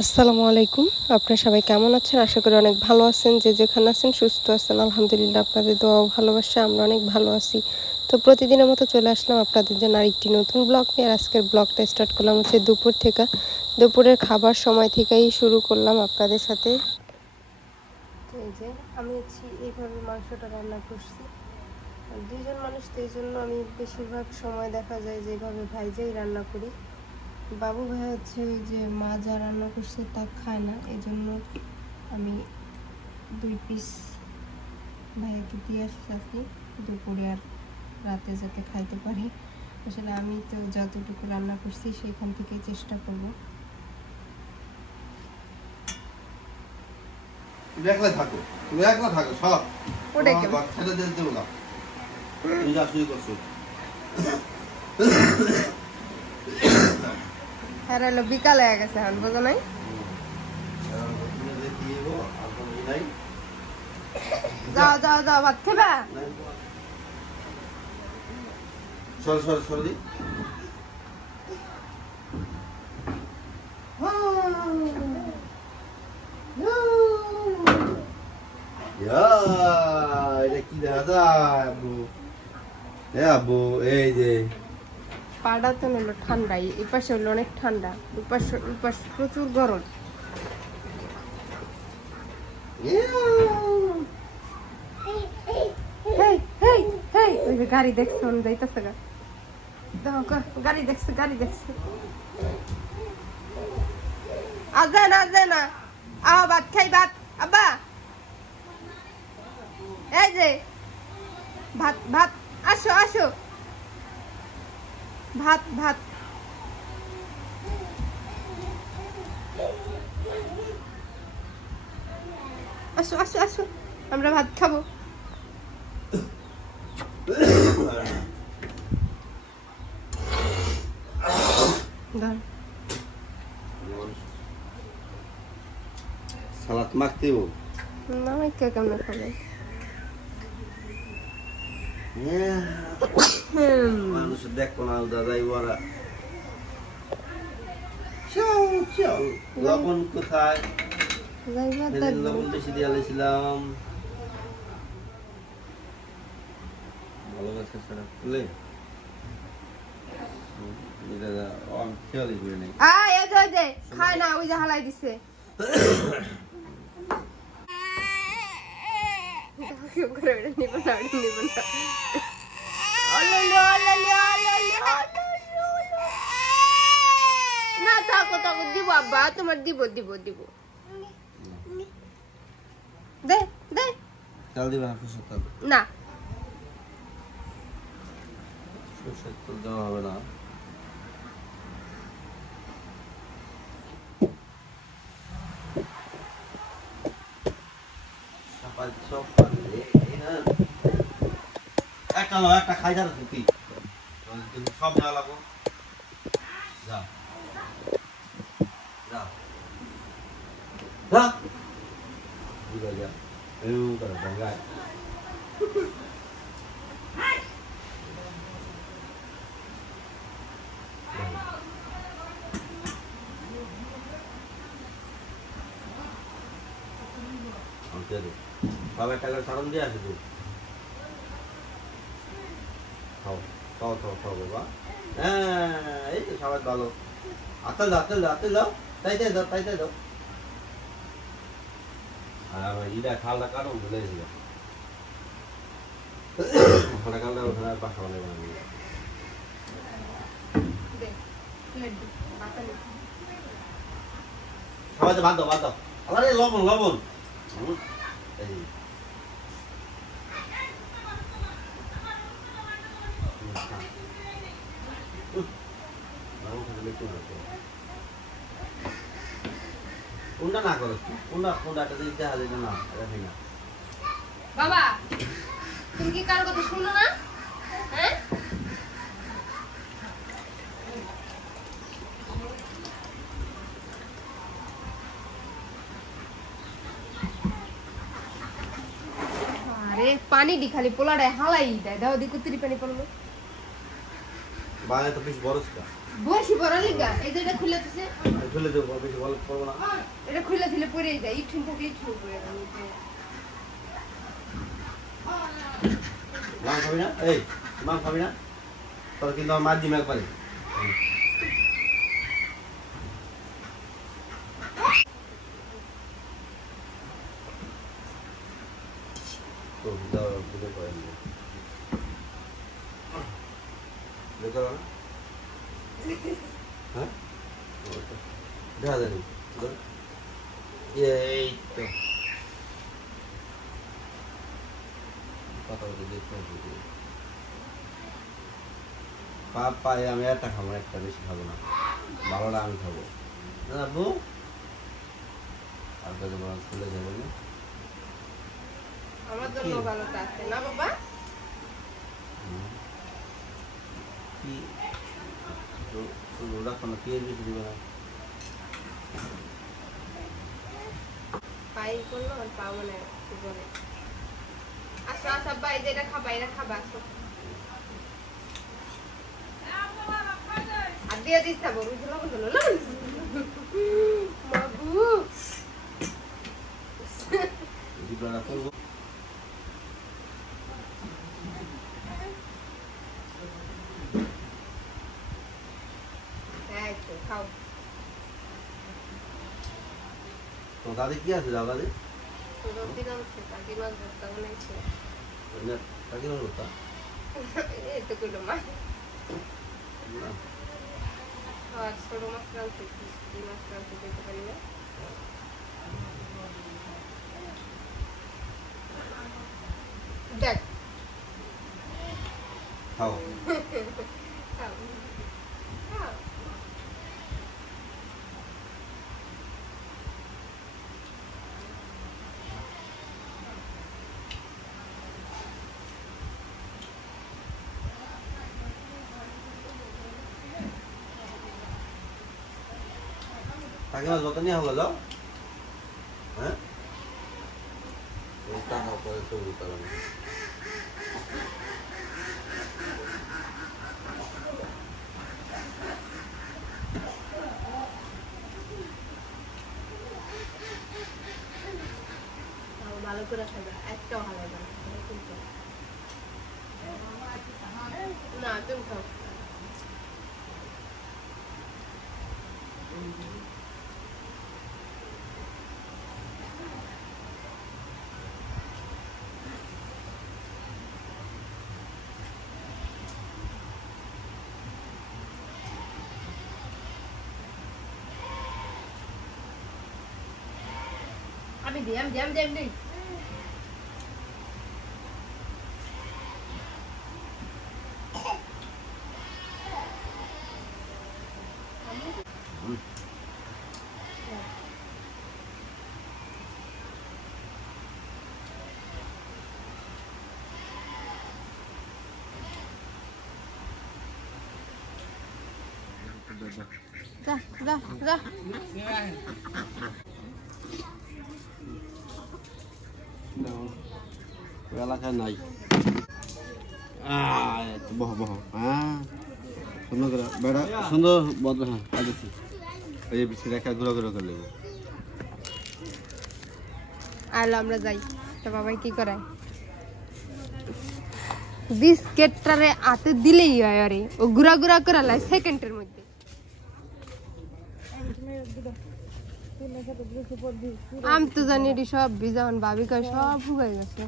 আসসালামু আলাইকুম। আপনারা সবাই কেমন আছেন? আশা করি অনেক ভালো আছেন। যে যেখানে আছেন সুস্থ আছেন, আলহামদুলিল্লাহ। আপনাদের দোয়া ও ভালোবাসা আমরা অনেক ভালো আছি। তো প্রতিদিনের মতো চলে আসলাম আপনাদের জন্য আরেকটি নতুন ব্লগ নিয়ে। আর আজকের ব্লগটা স্টার্ট করলাম হচ্ছে দুপুর থেকে। দুপুরের খাবার সময় থেকেই শুরু করলাম আপনাদের সাথে। তো এই যে আমি হচ্ছি এইভাবে মাংসটা রান্না করছি। দুইজন মানুষ, তো এই জন্য আমি বেশিরভাগ সময় দেখা যায় যে এইভাবে ভাইজাই রান্না করি। বাবু ভাই হচ্ছে ওই যে মা যা রান্না করছে তা খায় না, এই জন্য আমি 2 পিস ভাইয়াকে দিয়ে আসছি দুপুরে আর রাতে যাতে খাইতে পারি। আসলে আমি তো যতটুকু রান্না করছি সেখান থেকে চেষ্টা করব। একলা থাকো, তুমি একলা থাকো সব ওটাই কেমন বাচ্চাটা দিয়ে দেবো না, তুমি যা শুরু করছো। হ্যাঁ এলো বিকাল হয়ে গেছে, এখন বোঝো নাই। যাও যাও যাও, ভাত খাবা? সর সর সর দি এটা কি দেখা যায় আব্বু? হ্যাঁ আব্বু, এই যে পাড়া তো হলো ঠান্ডাই, এই পাশে হলো অনেক ঠান্ডা, ওই পাশে প্রচুর গরম। ওই যে গাড়ি দেখছো যাইতেছে গা, গাড়ি দেখছে গাড়ি দেখছে। আজে না আহ ভাত খাই, ভাত আব্বা, এই যে ভাত ভাত, আসো আসো, ভাত ভাত। আসো আসো আসো, আমরা ভাত খাবো। সালাদ মাখতে হবো না, কে কেমন খাবে? মানুষ দেখো না দাদাই ওরা লবণ কোথায়? লবণ বেশি দিয়ে আলাইছিলাম। ভালো গাছ ছাড়া খুলে খেয়ালই করে নেই। খায় না, ওই যে হালাই দিছে। না থাকো থাকো, দিব আব্বা, তোমার দিব দিব দিব। দে দে, তেল দিবে না? সরষের তেল না, সরষের তেল দেওয়া হবে না। একটা লো, একটা খাই যাবে তুই, সব নেওয়া লাগো। যা যা যা যা, গায় সবাই টাকা সারণ দিয়ে আসে তুই। খাও খাও খাও খাও বাবা। হ্যাঁ এই তো সবাই ভালো। আতেল দাও আতেল দাও আতেল দাও, তাইতে দাও তাইতে দাও। আর আমার ইটা খালটা কাটো ভুলে গেছিল, খালটা কালটা ওখানে বাসা বানাই বানাবি। সবাই তো বাদ দাও বাদ দাও। আরে লবণ লবণ, কোনটা না করো, কোনটা কোনটা দিতে হবে না রাখি না। বাবা তুমি কি কারো কথা শুনো না? হ্যাঁ আরে পানি দি খালি পোলাড়ায় হালাই দেয়, দাও দি কুত্তিরি পানি পড়লো। বাঙালি তো বেশি বড় ছিল বসি বড় লিগা এই যে এটা খুলে দিছে খুলে দেবো বেশি বড় করবো না এটা খুলে দিলে পড়ে যায় ইঠুন থাকলে ইঠুন পড়ে যায় মাং খাবি না এই মাং খাবি না তোর কিন্তু আমার মার দিম একবারে তো দাও বুঝে করেন দেখো না হ্যাঁ দেখা জানি এই তো কথা বলতে দেখতে হবে পাপা আমি একটা খাবো একটা বেশি খাবো না ভালোটা আমি খাবো না আব্বু আর কাছে বলা খুলে যাবে না আমার জন্য ভালোটা আছে না বাবা কি তো ওরা কোনো পেঁয়াজ বেশি দিবে না পাই করলো আর পাবো না উপরে আসো আসো ভাই যেটা খাবা এটা খাবা আসো আর দিয়ে দিস না বাবু লবণ দিল লবণ বাবু দিবলা করব এই তো খাও তো দাদি কি আছে দাও দাদি রুটি নামছে কাকি মাছ ভর্তা বানাইছে না কাকি না হতো এই তো কইলো মা না আর ছোট মাছ রাখছে কি মাছ রাখছে দেখতে পারি না দেখ খাও খাও খাও কাকি মাছ বলতে নিয়ে হলো যাও হ্যাঁ ওইটা না পরে তো উল্টা হবে ভালো করে খাবে একটাও ভালো না না তুমি খাও আমি দিই যা যা যা এলাকায় নাই বহ বহ হ্যাঁ সুন্দর করে বেড়া সুন্দর বদ হ্যাঁ আগেছি এই যে বিস্কিট একটা গুঁড়ো গুঁড়ো করে নেবো আলো আমরা যাই তো বাবাই কি করে বিস্কেটটারে হাতে দিলেই হয় আরে ও গুড়া গুড়া করে লাই সেকেন্ডের মধ্যে আমি তো জানি এটি সব বিজান ভাবি কয় সব ভুগাই গেছে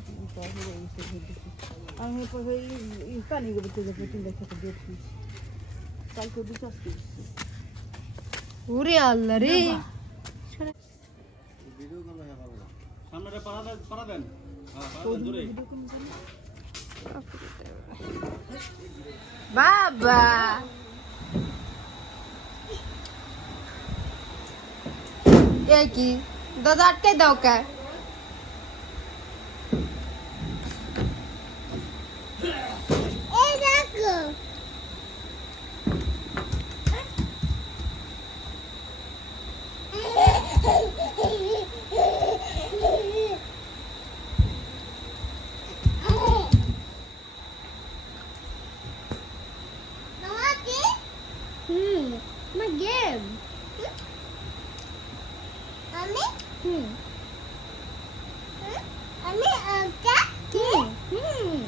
ওরে আল্লাহ রে বাবা এ কি দাদা আটকে দাও কে আমি আঁকা হুম হুম